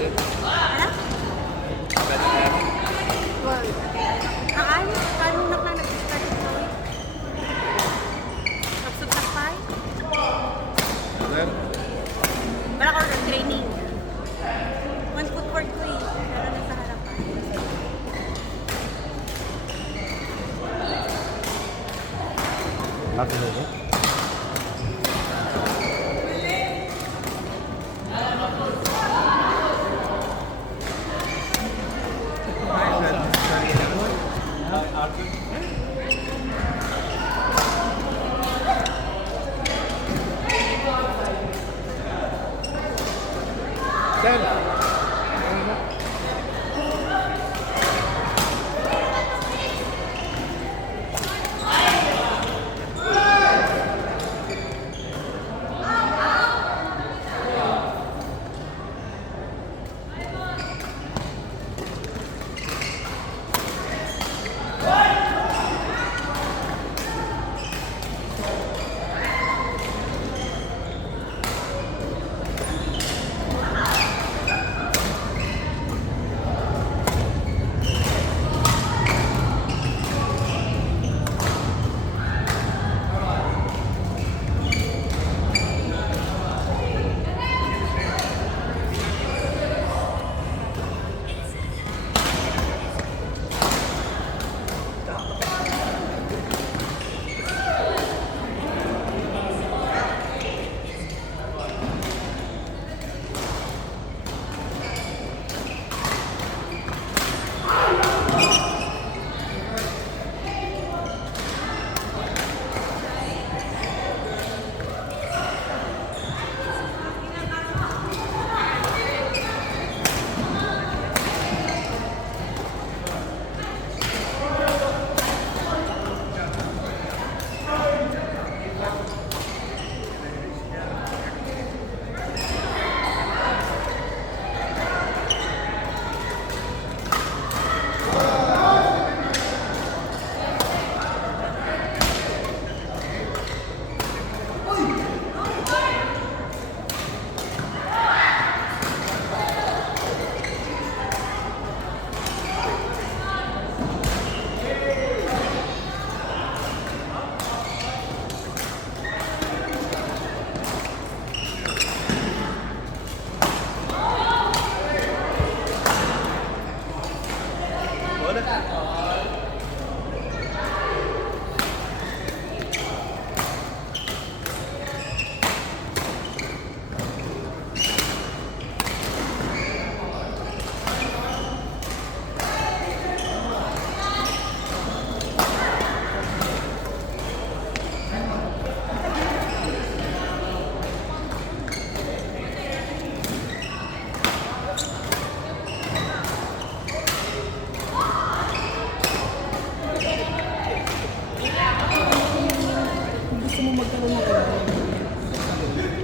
Ano? Well, ayos. Kanunak lang nag-start ito eh. Kapsut-sakpay. Wala ko ng training. One foot court ko eh. Pero nasa harapan. Bakit mo?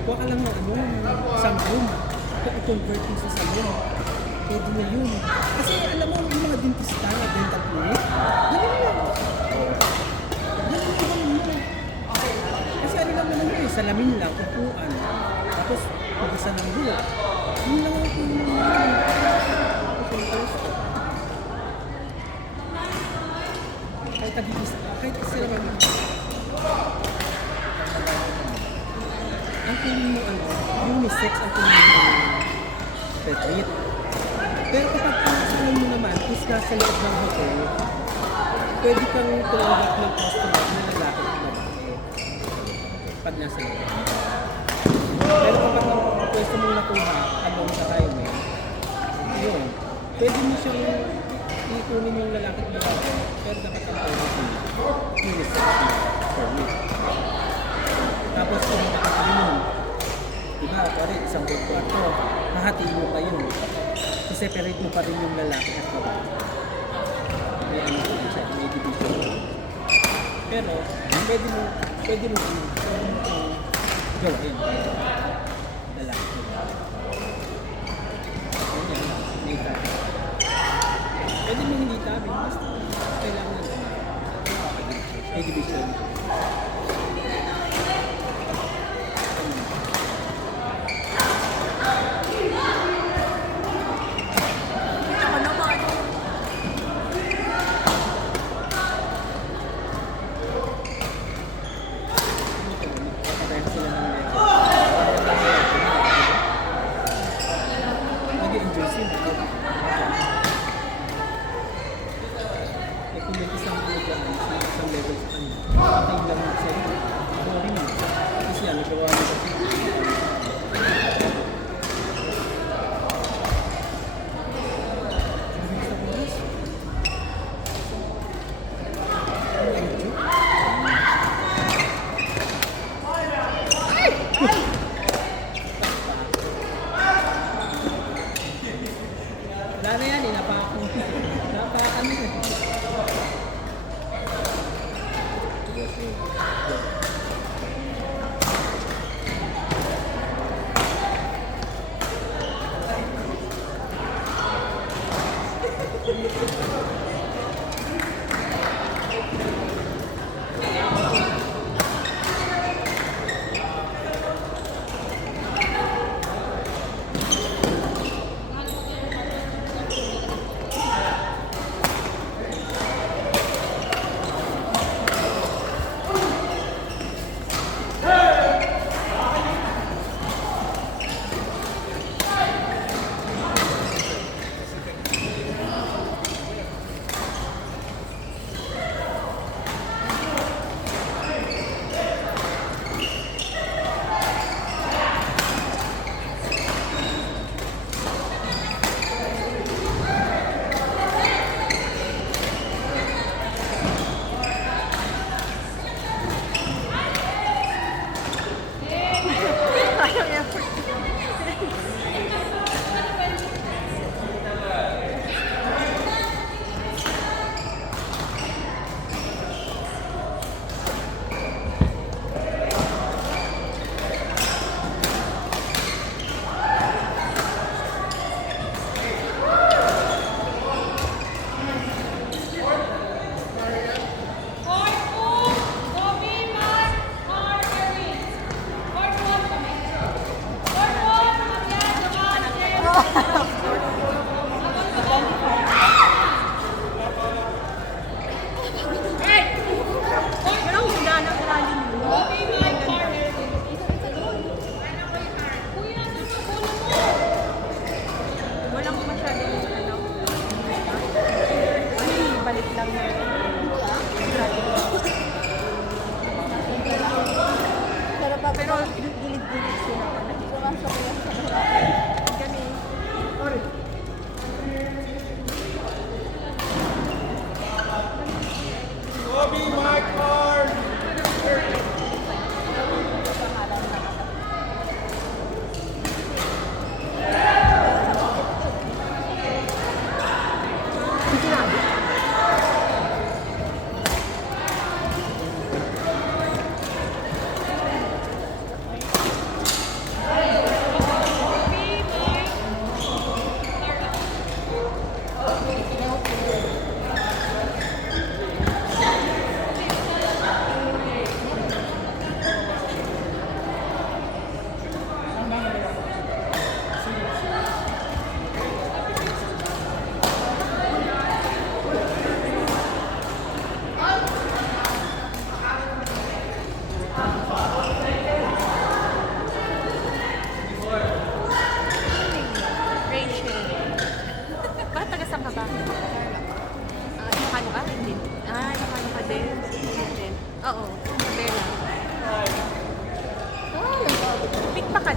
Kuha ka lang ng isang room. I-convert mo sa salon. Pwede na yun. Kasi alam mo, yung mga dentista, dental clinic, ganun lang. Ganun mo. Kasi ano lang naman yun, salamin lang, upuan. Tapos, mag-isa ng buhok. Yun lang ang kahit tag-iisa, kahit isa naman. Ang feeling mo unisex ang feeling mo petrit. Pero kapag pinasalan mo naman, is nasa loob ng hotel, pwede kang tumanggap ng customer na lalaki at lalaki. Pag nasa loob. Pero kapag ang pwesto mong nakuha, abang sa highway, yun, pwede mo siyang ikunin yung lalaki at lalaki, pero dapat ang pwede unisex for me. Tapos kung nakakalimun, diba, pare, isang kwarto, hahatiin mo pa yun. I-separate mo pa rin yung lalaki at babae. May ano pa rin siya, may division. Pero, pwede mo gawin. Lalaki. Ganyan lang, may tabi. Pwede mo hindi tabi, basta kailangan may division.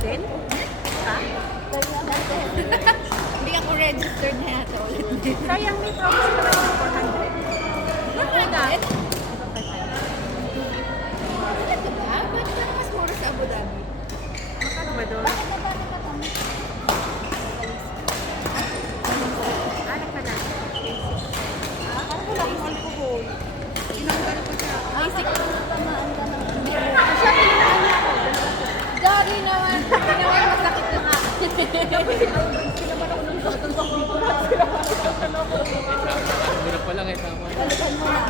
din? Ha? Hindi ako registered na yata ulit. Sayang may promise naman yung 400. Bakit? Talaga ba? Bakit na mas mura sa Abu Dhabi? Ano ba doon? Bakit na ba naman? Anak ka na. Parang wala akong alcohol. Tinanggal ko siya. Basic. Tamaan ka na. Siya, pinanaan niya ako. Gagi naman. Hindi naman masakit na nga. Sinaman ako ng tatulong dito. Hirap pa lang eh, tama. Balikan mo na.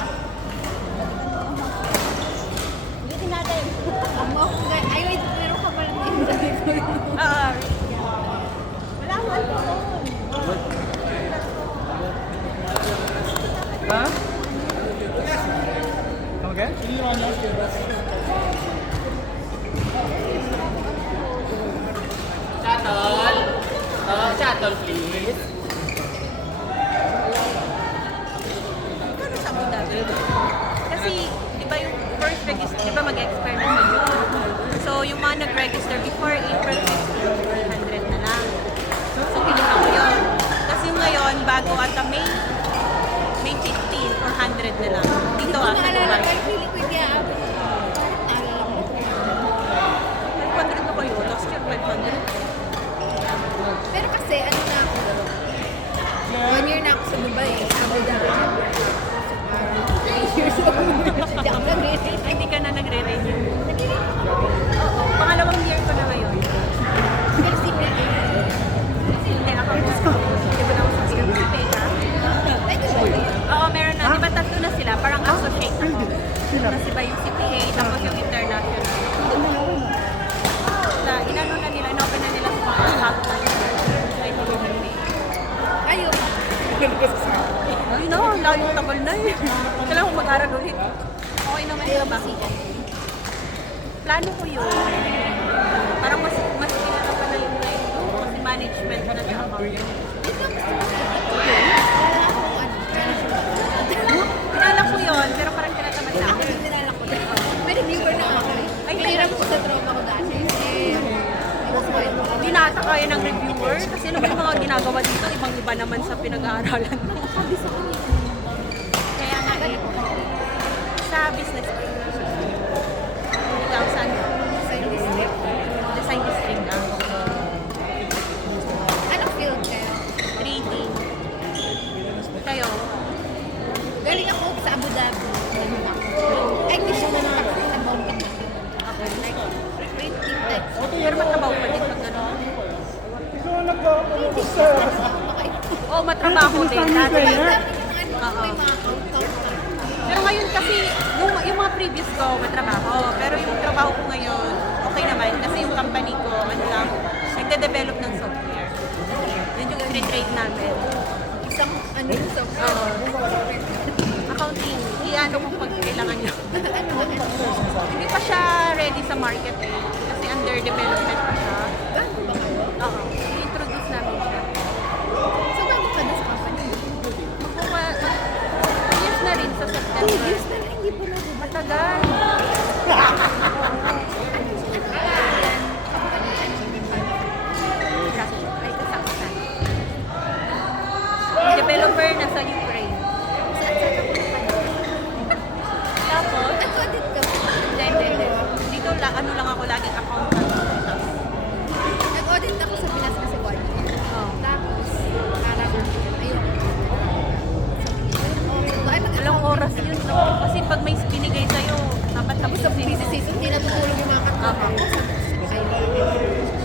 Hindi natin. Ay, wait. Meron ka pala na yung dali ko. Wala akong alcohol. Ha? Okay? Shuttle! Shuttle please! Ano sa Abu Dhabi? Kasi, di ba yung first register, di ba mag-expire na sa June? So, yung mga nag-register before April 15, 300 na lang. So, kinuha ko yun. Kasi yung ngayon, bago ata May 15, 400 na lang. Dito Kung sa naalala Dubai. ko, hindi ko i-aabot. Parang naalala ko. 500 na kayo. Last year, 500. Pero kasi, ano na ako, 1 year na ako sa Dubai, Abu Dhabi. So, parang 3 years old. Hindi ako nag-ready. Ay, hindi ka na nagre-renew. Oo, pangalawang year ko na ngayon. Pero secret. Hindi ako. Di ba na ako sa CPA ka? Pwede ba? Oo, meron na. Di ba tatlo na sila? Parang associate ako. Kasi ba yung CPA, tapos yung international. Na, inano na nila, inopen na nila sa mga account na yun. Ayun. Ay no, lalong tagal na eh. Kailangan ko mag-aral ulit. Okay naman yung ba? Plano ko yun. Parang mas kilala pa na yung line ko. Kasi management na siya ako. Kilala ko yun, pero parang tinatamad na ako. Pero hindi ko na ako. Ay, Piniram ko sa trauma ko dati. Hindi na ata kaya ng reviewer. Kasi ano ba yung mga ginagawa dito, ibang-iba naman sa pinag-aaralan mo. Kaya nga eh, sa business ko. Ikaw saan? Design district ka. Anong field kayo? 3D. Kayo? Galing ako sa Abu Dhabi. Ay, hindi siya naman ako sa Bangkok. Okay. Like, printing type. Pero matrabaho pa din pag gano'n. Okay. Oo, matrabaho din. Dati. May mga out-out. Pero ngayon kasi, yung mga previous ko, matrabaho. Pero yung trabaho ko ngayon, okay naman. Kasi yung company ko, ano lang, nagde-develop ng software. Yun yung i-trade namin. Isang ano yung software. Oo. Accounting, i-ano kung pag kailangan nyo. Hindi pa siya ready sa market eh. Kasi under development pa siya. Bago ba kayo? Oo. I-introduce namin siya. So, bago ka na sa company? Years na rin sa 2 September. years na lang, hindi po na diba? Matagal. Ay, kasaksan. Developer na sa Ukraine. Tapos, Nag-audit ka ba? hindi. Dito, ano lang ako, laging accountant. Nag-audit ako sa Pinas kasi 1 year. Oh. Tapos, parang, ayun. Alang oras yun, no? Kasi pag may binigay sa'yo, dapat Tapos sa tapusin busy mo. season, hindi natutulog yung mga katama ko.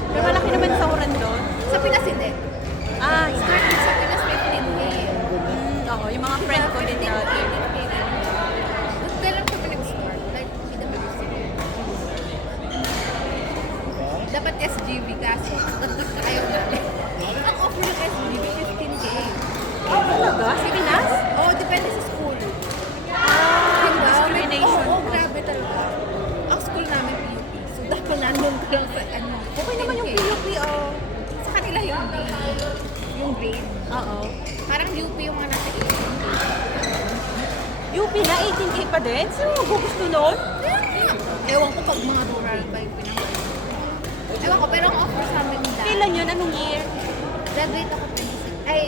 Pero malaki naman sahuran doon. Sa Pinas, hindi. Ah, yun. Starting sa Pinas, 15K. Oo, yung mga friend ko din dati. 15K na. Kailan ka pa nag-start? Like, PWC. Dapat SGV kaso. Ayaw natin. Ang offer ng SGV, 15K. Talaga? Sa Pinas? Oo, depende sa school. Ah, discrimination. Oo, grabe talaga. Ang school namin, PUP. So, dapat nandun ka lang sa ano. Okay naman yung 10K. PUP, oh. Sa kanila yung grade. Oo. Parang UP yung mga nasa 18K. UP na, 18K pa din? Sino mo gusto nun? Ewan ko pag mga rural ba yung pinanggalingan. Ewan ko, pero ang offer sa amin lang. Kailan yun? Anong year? Graduate ako 26. Ay,